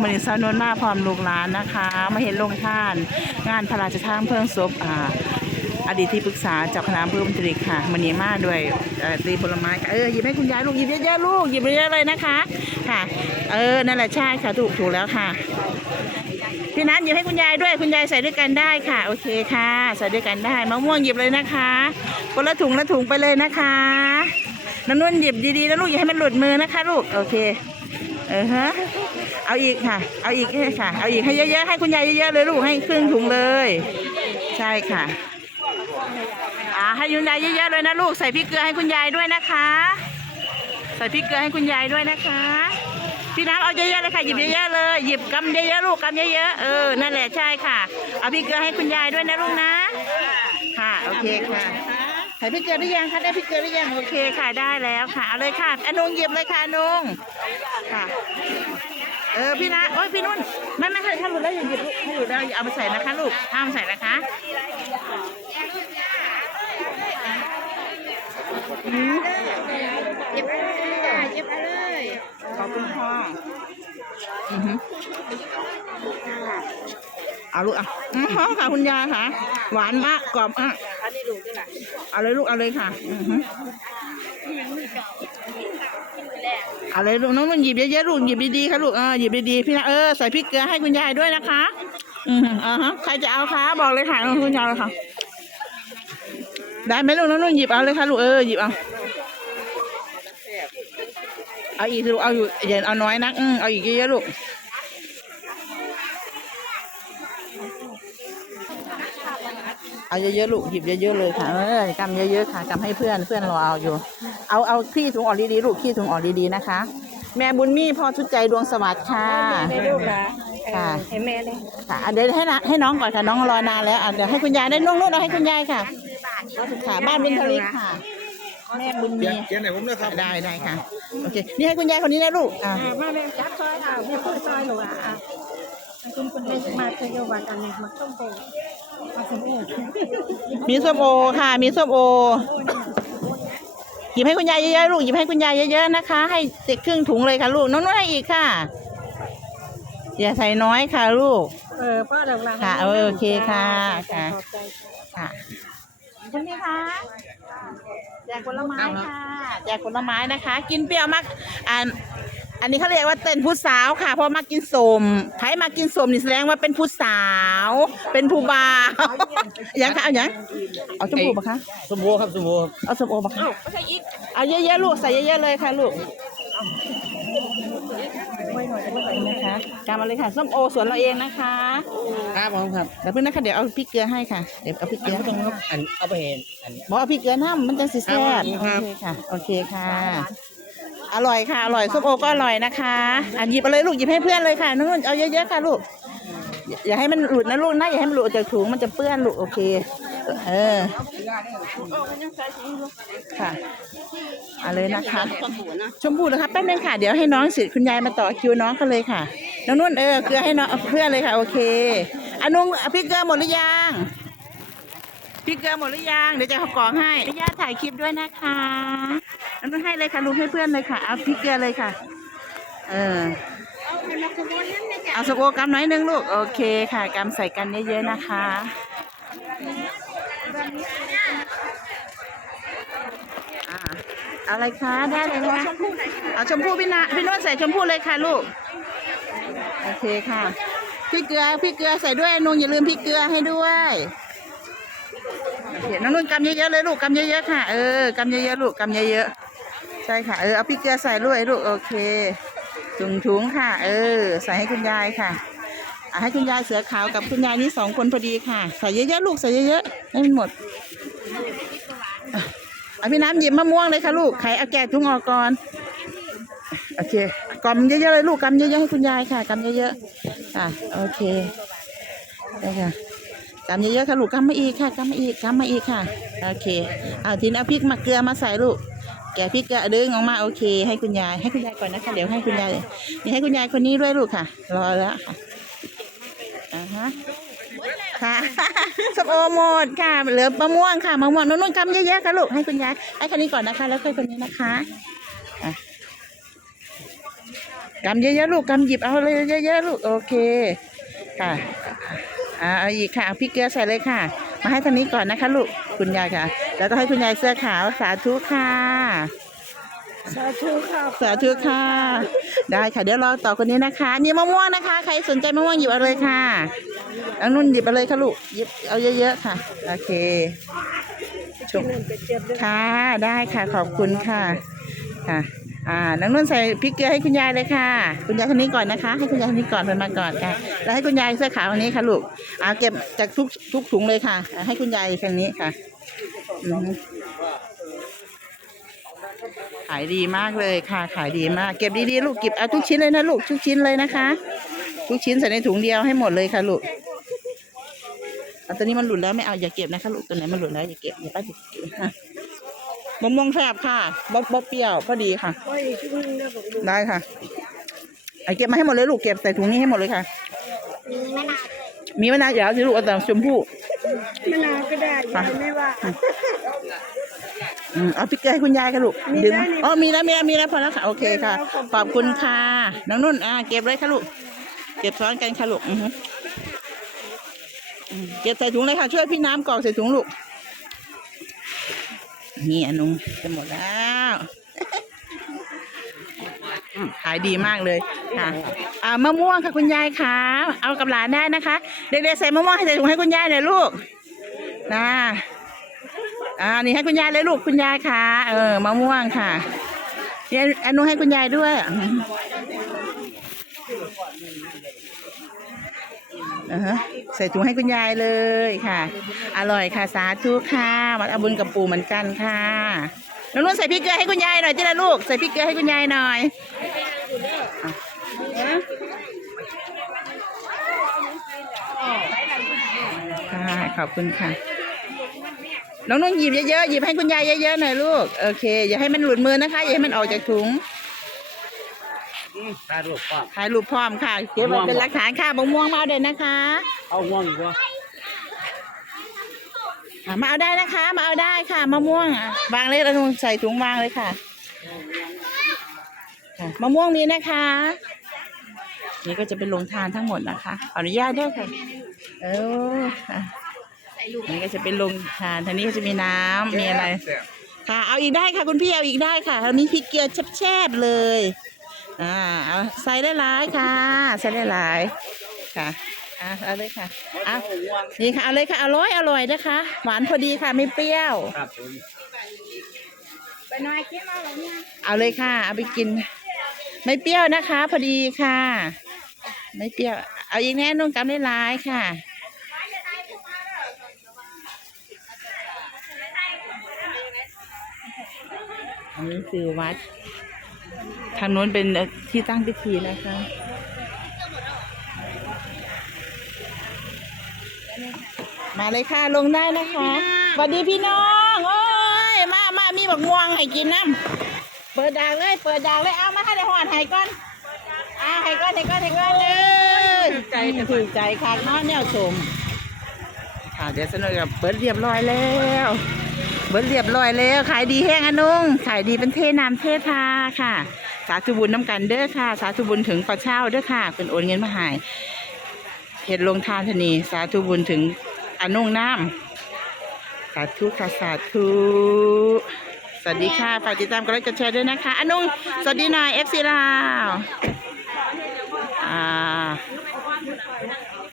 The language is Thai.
มือนี้สาวนนมาพร้อมลูกหลานนะคะ มาเห็นลงท่าน งานพระราชทานเพลิงศพอ่าอดีตที่ปรึกษาเจ้าคณะเภอบุญทริกค่ะมันนี้มาด้วยตีผลไม้ค่ะเออหยิบให้คุณยายลูกหยิบเยอะๆลูกหยิบเยอะๆเลยนะคะค่ะ เออนั่นแหละใช่ค่ะถูกถูกแล้วค่ะพี่นัทหยิบให้คุณยายด้วยคุณยายใส่ด้วยกันได้ค่ะ โอเคค่ะ ใส่ด้วยกันได้มะม่วงหยิบเลยนะคะคนละถุงละถุงไปเลยนะคะน้ำนุ่นหยิบดีๆนะลูกอย่าให้มันหลุดมือนะคะ ลูกโอเคเออฮะ เอาอีกค่ะ เอาอีกค่ะ เอาอีกให้เยอะๆ ให้คุณยายเยอะๆเลยลูกให้ครึ่งถุงเลย ใช่ค่ะ อ่าให้คุณยายเยอะๆเลยนะลูกใส่พริกเกลือให้คุณยายด้วยนะคะ ใส่พริกเกลือให้คุณยายด้วยนะคะ พี่น้ำเอาเยอะๆเลยค่ะหยิบเยอะๆเลย หยิบกำเยอะๆลูกกำเยอะๆเออนั่นแหละใช่ค่ะ เอาพริกเกลือให้คุณยายด้วยนะลูกนะ ค่ะโอเคค่ะใส่พริกเกลือหรือยังคะได้พริกเกลือหรือยังโอเคค่ะได้แล้วค่ะเอาเลยค่ะอนุงหยิบเลยค่ะอนุงค่ะ เออพี่นะโอ้ยพี่นุ่นไม่ไม่ให้ถ้าหลุดแล้วอย่าหยิบลูกให้หลุดแล้วอย่าเอามาใส่นะคะลูกห้ามใส่นะคะอืมเจ็บอะไรเจ็บอะไรขอบคุณค่ะอือหือเอาลูกอะอือหือค่ะคุณยายค่ะ หวานมากกรอบอะอันนี้ลูกด้วยล่ะเอาเลยลูกเอาเลยค่ะอือหือเอาเลยลูกน้องมันหยิบเยอะๆลูกหยิบดีๆค่ะลูกเออหยิบดีๆพี่นะเออใส่พริกเกลือให้คุณยายด้วยนะคะ อืออ่าฮะใครจะเอาคะบอกเลยค่ะน้องคุณยายเลยค่ะ ได้ไหมลูกน้องนุ่นหยิบเอาเลยค่ะลูกเออหยิบเอาเอาอีกลูกเอาอยู่อย่าเอาน้อยนักอืมเอาอีกเยอะๆลูกเอาเยอะๆลูกหยิบเยอะๆเลยค่ะเออกำเยอะๆค่ะกำให้เพื่อนเพื่อนรอเอาอยู่ เอาเอาขี้ถุงออกดีๆลูกขี้ถุงออกดีๆนะคะ แม่บุญมีพ่อชุดใจดวงสวัสดิ์ค่ะให้ลูกนะค่ะให้แม่เลยค่ะอะเดี๋ยวให้นะให้น้องก่อนค่ะน้องรอนานแล้วอะเดี๋ยวให้คุณยายได้นุ่งนุ่งเอาให้คุณยายค่ะค่ะบ้านบุญทลิกค่ะ แม่บุญเขียมีนเขียนไหนผมนะครับได้ได้ค่ะโอเคนี่ให้คุณยายคนนี้นะลูกอะอ่ามาแม่จับซอยค่ะแม่พูดซอยหนูอะอะคุณคุณได้มาเทโยวันอันนี้มาต้มโป่มาสมโอมีส้มโอค่ะ มีส้มโอ หยิบให้คุณยายเยอะๆลูกหยิบให้คุณยายเยอะๆนะคะ ให้เด็กครึ่งถุงเลยค่ะลูกน้องนุ่นให้อีกค่ะ อย่าใส่น้อยค่ะลูก เออพ่อเดี๋ยวมาค่ะเออโอเคค่ะค่ะ ขอบใจค่ะคุณพี่คะแจกผลไม้ค่ะแจกผลไม้นะคะ กินเปรี้ยวมากอัน อันนี้เขาเรียกว่าเต้นผู้สาวค่ะเพราะมากินสมใครมากินสมนี่แสดงว่าเป็นผู้สาว เป็นผู้บ่าวอย่างคะเอาอย่างเอาชมพูปะคะสมโภครับสมโภครับเอาส้มโอมาค่ะเอาเยอะๆลูกใส่เยอะๆเลยค่ะลูกนะคะกำมาเลยค่ะส้มโอสวนเราเองนะคะครับผมครับเดี๋ยวเพิ่งนะคะเดี๋ยวเอาพริกเกลือให้ค่ะเดี๋ยวเอาพริกเกอันลือนี้ต้องครับอันเอาไปเห็นอันบอกเอาพริกเกลือน้ำมันจะสิแซ่บครับโอเคค่ะโอเคค่ะ อร่อยค่ะ อร่อยส้มโอก็อร่อยนะคะอะหยิบเอาเลยลูกหยิบให้เพื่อนเลยค่ะนุ่นเอาเยอะๆค่ะลูกอย่าให้มันหลุดนะลูกนะอย่าให้มันหลุดออกจากถุงมันจะเปื้อนลูกโอเค เออค่ะเอาเลยนะคะชมพูนะคะแป๊บนึงค่ะ เดี๋ยวให้น้องสิคุณยายมาต่อคิวน้องกันเลยค่ะน้องนุ่นเออเกลือให้น้องเพื่อนเลยค่ะ โอเคอนนุงพริกเกลือหมดหรือยัง พริกเกลือหมดหรือยัง เดี๋ยวจะเอากล่องให้อนุญาตถ่ายคลิปด้วยนะคะน้องนุ่นให้เลยค่ะลุงให้เพื่อนเลยค่ะ เอาพริกเกลือเลยค่ะ เออ เอาสโกกำน้อยหนึงลูก โอเคค่ะกำใส่กันเยอะๆนะคะ อ่าอะไรคะ ได้เลยนะคะเอาชมพู่พี่นาพี่นวดใส่ชมพู่เลยค่ะลูก โอเคค่ะ พี่เกลือ พี่เกลือใส่ด้วยนุ่นอย่าลืมพี่เกลือให้ด้วยโอ เคน้องนุ่นกำเยอะๆเลยลูกกำเยอะๆค่ะ เออกำเยอะๆลูกกำเยอะๆใช่ค่ะ เออเอาพี่เกลือใส่ด้วยลูกโอเคถุงถุงค่ะ เออ ใส่ให้คุณยายค่ะอะให้คุณยายเสือขาวกับคุณยายนี่สองคนพอดีค่ะ ใส่เยอะๆลูกใส่เยอะๆให้มันหมดเอาพี่น้ำหยิบมะม่วงเลยค่ะลูกไข่เอาแกะถุงออกก่อนโอเคกำเยอะๆเลยลูกกำเยอะๆให้คุณยายค่ะกำเยอะๆอะโอเคได้ค่ะ กำเยอะๆค่ะลูกกำมาอีกค่ะกำมาอีกกำมาอีกค่ะ โอเค เอาทีนี้เอาพริกมาเกลือมาใส่ลูก แกะพริกเกลือดึงออกมาโอเค ให้คุณยาย ให้คุณยายก่อนนะคะ เดี๋ยวให้คุณยาย นี่ให้คุณยายคนนี้ด้วยลูกค่ะ รอแล้วค่ะ อ่าฮะ ค่ะสมโอหมดค่ะ เหลือมะม่วงค่ะ มะม่วงนุ่นๆกำเยอะๆค่ะลูก ให้คุณยาย ให้คนนี้ก่อนนะคะ แล้วค่อยคนนี้นะคะอะกำเยอะๆลูกกำหยิบเอาเลยเยอะๆลูก โอเค ค่ะ อ่าเอาอีกค่ะเอาพริกเกลือใส่เลยค่ะ มาให้ทางนี้ก่อนนะคะลูกคุณยายค่ะ แล้วก็ให้คุณยายเสื้อขาวสาธุค่ะ สาธุค่ะสาธุค่ะ ได้ค่ะเดี๋ยวรอต่อคนนี้นะคะนี่มะม่วงนะคะ ใครสนใจมะม่วงหยิบเอาเลยค่ะอังนุ่นหยิบเอาเลยค่ะลูกหยิบเอาเยอะๆค่ะ โอเคชมเงินไปเจ็บด้วยค่ะได้ค่ะขอบคุณค่ะค่ะ อ่าน้องนุ่นใส่พริกเกลือให้คุณยายเลยค่ะ คุณยายคนนี้ก่อนนะคะ ให้คุณยายคนนี้ก่อนเพิ่นมาก่อนค่ะ แล้วให้คุณยายเสื้อขาวคนนี้ค่ะลูกอ่าเก็บจากทุกทุกถุงเลยค่ะอ่าให้คุณยายทางนี้ค่ะอือฮึขายดีมากเลยค่ะ ขายดีมาก เก็บดีๆลูกเก็บเอาทุกชิ้นเลยนะลูกทุกชิ้นเลยนะคะ ทุกชิ้นใส่ในถุงเดียวให้หมดเลยค่ะลูกเอาตัวนี้มันหลุดแล้วไม่เอาอย่าเก็บนะคะลูกตัวไหนมันหลุดแล้วอย่าเก็บอย่าป้าเก็บอะ มะม่วงแซ่บค่ะบ๊อบบ๊อบเปรี้ยวพอดีค่ะโอ้ยชุดนึงนะผมดูได้ค่ะเอาเก็บมาให้หมดเลยลูกเก็บใส่ถุงนี้ให้หมดเลยค่ะ มีมะนาวเดี๋ยวสิลูกเอาแต่ชมพู่มะนาวก็ได้ยายไม่ว่าอืมเอาพริกเกลือให้คุณยายค่ะลูกมีดึงแล้วนี่อ๋อมีแล้วมีแล้วมีแล้วพอแล้วค่ะ โอเคค่ะมีแล้วขอบคุณค่ะ น้องนุ่น อ่า เก็บเลยค่ะลูก เก็บซ้อนกันค่ะลูกอือฮึอืมเก็บใส่ถุงเลยค่ะ ช่วยพี่น้ำกรอกใส่ถุงลูก นี่อันนุงจะหมดแล้วอืมขายดีมากเลยค่ะอ่ามะม่วงค่ะคุณยายค่ะเอากับหลานได้นะคะ เด็กๆใส่มะม่วงให้ใส่ถุงให้คุณยายหน่อยลูกนะอ่านี่ให้คุณยายเลยลูกคุณยายค่ะ เออมะม่วงค่ะเนี่ยอันนู้นให้คุณยายด้วย อฮะใส่ถุงให้คุณยายเลยค่ะ อร่อยค่ะสาธุค่ะมาเอาบุญกับปู่เหมือนกันค่ะน้องนุ่นใส่พริกเกลือให้คุณยายหน่อยจ้ะลูกใส่พริกเกลือให้คุณยายหน่อยค่ะขอบคุณค่ะ น้องนุ่นหยิบเยอะๆหยิบให้คุณยายเยอะๆหน่อยลูกโอเค อย่าให้มันหลุดมือนะคะ อย่าให้มันออกจากถุง ตาลูกป้าถ่ายรูปพร้อมค่ะ เก็บไว้เป็นหลักฐานค่ะมะม่วงมาเอาเด่นนะคะ เอาง่วงอีกวะอะมาเอาได้นะคะ มาเอาได้ค่ะมะม่วงอะวางเลยเราใส่ถุงวางเลยค่ะค่ะมะม่วงนี้นะคะ นี่ก็จะเป็นโรงทานทั้งหมดนะคะขออนุญาตด้วยค่ะเออค่ะนี่ก็จะเป็นโรงทานทางนี้ก็จะมีน้ำมีอะไร ค่ะ เอาอีกได้ค่ะคุณพี่เอาอีกได้ค่ะทางนี้พริกเกลือแช่บๆเลย อ่าเอาใส่ได้หลายค่ะ ใส่ได้หลายค่ะอะเอาเลยค่ะอะนี่ค่ะเอาเลยค่ะอร่อยอร่อยนะคะ หวานพอดีค่ะไม่เปรี้ยวครับผมไปน่อยคิดมาแบบนี้เอาเลยค่ะ เอาไปกิน ไม่เปรี้ยวนะคะ พอดีค่ะ ไม่เปรี้ยว เอาอีกแน่นุ่งกำได้หลายค่ะอันนี้คือวัด ทางโน้นเป็นที่ตั้งพิธีนะคะมาเลยค่ะลงได้นะคะสวัสดีพี่น้องโอ้ยมามามีบักม่วงให้กินน้ำเปิดดากเลย เปิดดากเลยเอามาให้ได้หอดให้ก่อนอ่าให้ก่อนให้ก่อนให้ก่อนเลยใจถูกใจค่ะเน้อเนี่ยชมค่ะเดี๋ยวสนุกกับเปิดเรียบร้อยแล้วเบิดเรียบร้อยแล้วขายดีแห้งอะนุ่งขายดีเป็นเทน้ำเททาค่ะ สาธุบุญน้ำกันเด้อค่ะ สาธุบุญถึงพระเช่าเด้อค่ะเป็นโอนเงินมาหายเห็ดลงทานธนีสาธุบุญถึงอนุ่งน้ำสาธุค่ะสาธุสวัสดีค่ะฝากติดตามกดไลค์กดแชร์ด้วยนะคะอนุ่งสวัสดีหน่อยเอฟซีลาวอ่า